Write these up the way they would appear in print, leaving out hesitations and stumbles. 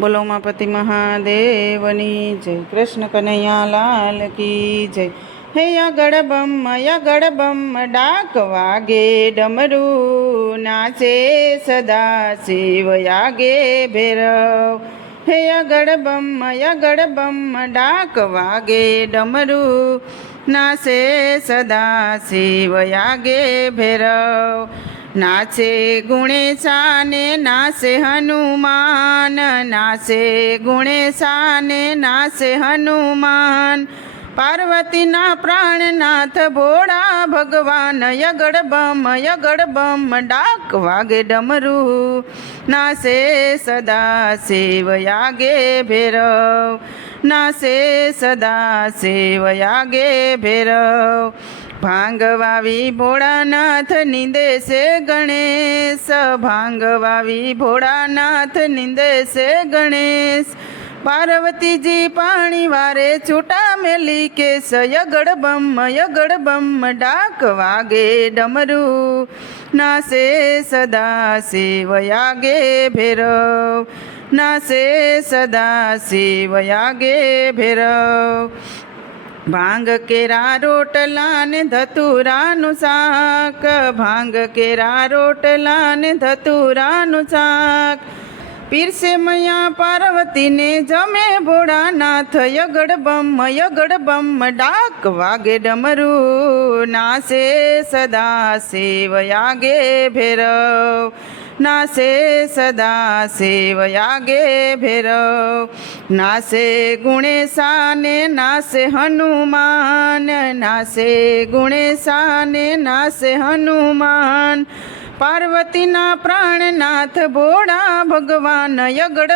બોલો ઉમાપતિ મહાદેવની જય, કૃષ્ણ કનૈયા લાલ કી જય। હે યગડ બમ ડાક વાગે ડમરું નાચે સદા શિવ યાગે ભૈરવ। હે યગડ બમ ડાક વાગે ડમરું નાચે સદા શિવ યાગે ભૈરવ। નાચે ગુણેશાને નાચે હનુમાન, નાચે ગુણેશાને નાચે હનુમાન। પાર્વતીના પ્રાણનાથ ભોળા ભગવાન, યગડ બમ ડાક વાગે ડમરું નાચે સદા શિવ યાગે ભૈરવ। નાચે સદા શિવ યાગે ભૈરવ। ભાંગ વાવી ભોળાનાથ નિંદે છે ગણેશ, ભાંગ વાવી ભોળાનાથ નિંદે છે ગણેશ। પાર્વતીજી પાણી વારે છૂટા મેલી કેસ, યગડ બમ ડાક વાગે ડમરું નાચે સદા શિવ યાગે ભૈરવ। નાચે સદા શિવ યાગે ભૈરવ। ભાંગ કેરા રોટલા ને ધતુરાનું શાક, ભાંગ કેરા રોટલા ને ધતુરાનું શાક। પીરસે મૈયા પાર્વતીને જમે ભોળાનાથ, યગડ બમ ડાક વાગે ડમરું નાચે સદા શિવ યાગે ભૈરવ। નાચે સદા શિવ યાગે ભૈરવ। નાચે ગુણેશાને નાચે હનુમાન, નાચે ગુણેશાને નાચે હનુમાન। પાર્વતીના પ્રાણનાથ ભોળા ભગવાન, યગડ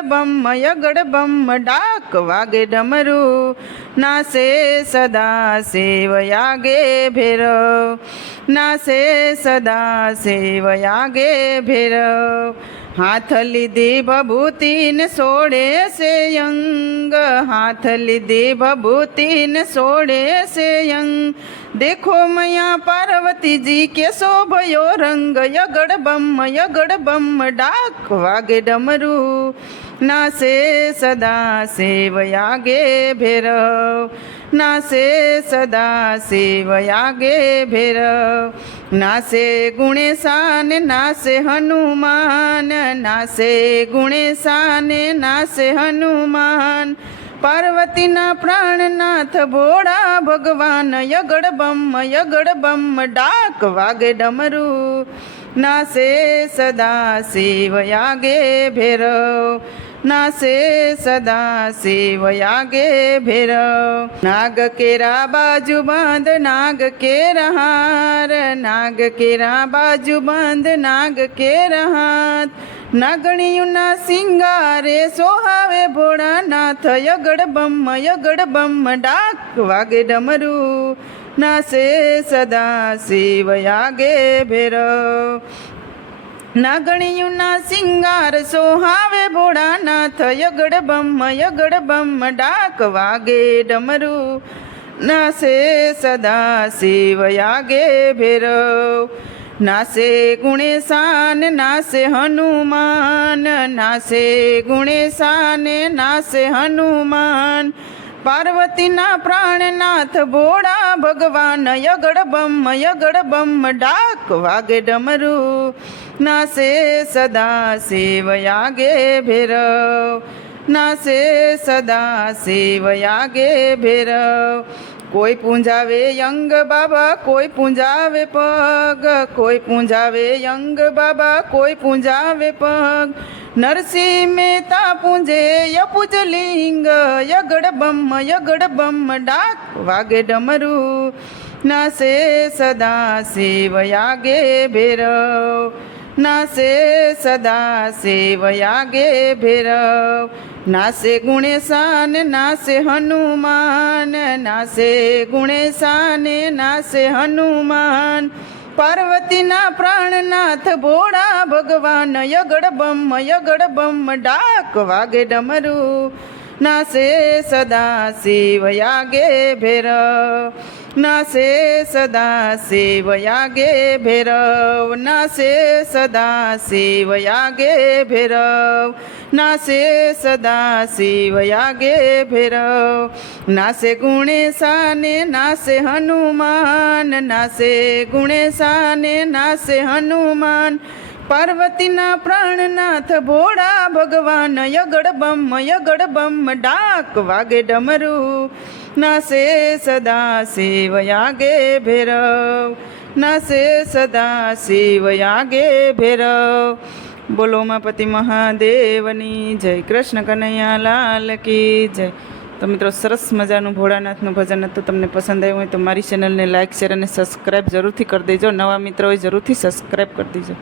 બમ ડાક વાગે ડમરું નાચે સદા શિવ યાગે ભૈરવ। નાચે સદા શિવ યગે ભૈરવ। હાથ લીધી ભભૂતિન સોડે છે યંગ, હાથ લીધી ભભૂતિન સોડે છે યંગ। દેખો મૈયા પાર્વતીજી કે શોભયો રંગ, યગડ બમ ડાક વાગે ડમરું નાચે સદા શિવ યાગે ભૈરવ। નાચે સદા શિવ યાગે ભૈરવ। નાચે ગુણેશાને નાચે હનુમાન, નાચે ગુણેશાને નાચે હનુમાન। પાર્વતીના પ્રાણનાથ ભોળા ભગવાન, યગડ બમ ડાક વાગે ડમરું નાચે સદા શિવ યાગે ભૈરવ। નાચે સદા શિવ યાગે ભૈરવ। નાગ કેરા બાજુ બાંધ નાગ કેરા હાર, નાગ કેરા બાજુ બાંધ નાગ કેરા હાથ। નાગણીયુના સિંગારે સોહાવે ભોળાનાથ, યગડ બમ ડાક વાગે ડમરું નાચે સદા શિવ યાગે ભૈરવ। નાગણીયુના સિંગાર સોહાવે ભોળાનાથ, યગડ બમ ડાક વાગે ડમરું નાચે સદા શિવ યાગે ભૈરવ। નાચે ગુણેશાન નાચે હનુમાન, નાચે ગુણેશાને નાચે હનુમાન। પાર્વતીના પ્રાણનાથ ભોળા ભગવાન, યગડ બમ ડાક વાગે ડમરું નાચે સદા શિવ યાગે ભૈરવ। નાચે સદા શિવ યાગે ભૈરવ। કોઈ પૂંજાવે યંગ બાબા, કોઈ પૂંજાવે પગ, કોઈ પૂંજાવે યંગ બાબા, કોઈ પૂંજાવે પગ। નરસિંહ મહેતા પૂંજે યપુજલિંગ, યગડ બમ ડાક વાગે ડમરું નાચે સદા શિવ યાગે ભૈરવ। નાચે સદા શિવ યાગે ભૈરવ। નાચે ગુણેશાન નાચે હનુમાન, નાચે ગુણેશાને નાચે હનુમાન। પાર્વતીના પ્રાણનાથ ભોળા ભગવાન, યગડ બમ ડાક વાગે ડમરું નાચે સદા શિવ યાગે ભૈરવ। નાસે સદા સેવયાગે ભૈરવ, નાસે સદા સેવયાગે ભૈરવ, નાસે સદા સેવયાગે ભૈરવ, નાસે ગુણેશાને નાસે હનુમાન, નાસે ગુણેશાને નાસે હનુમાન, પાર્વતીના પ્રાણનાથ ભોળા ભગવાન, યગડ બમ ડાક વાગે ડમરું, નાસે સદા સેવયાગે ભૈરવ, નાસે સદા સેવયાગે ભૈરવ. બોલો ઉમાપતિ મહાદેવની જય, કૃષ્ણ કનૈયા લાલ કી જય. તો મિત્રો, સરસ મજાનું ભોળાનાથનું ભજન હતું. તમને પસંદ આવ્યું હોય તો મારી ચેનલને લાઇક, શેર અને સબસ્ક્રાઈબ જરૂરથી કરી દેજો. નવા મિત્રો હોય જરૂરથી સબસ્ક્રાઈબ કરી દેજો.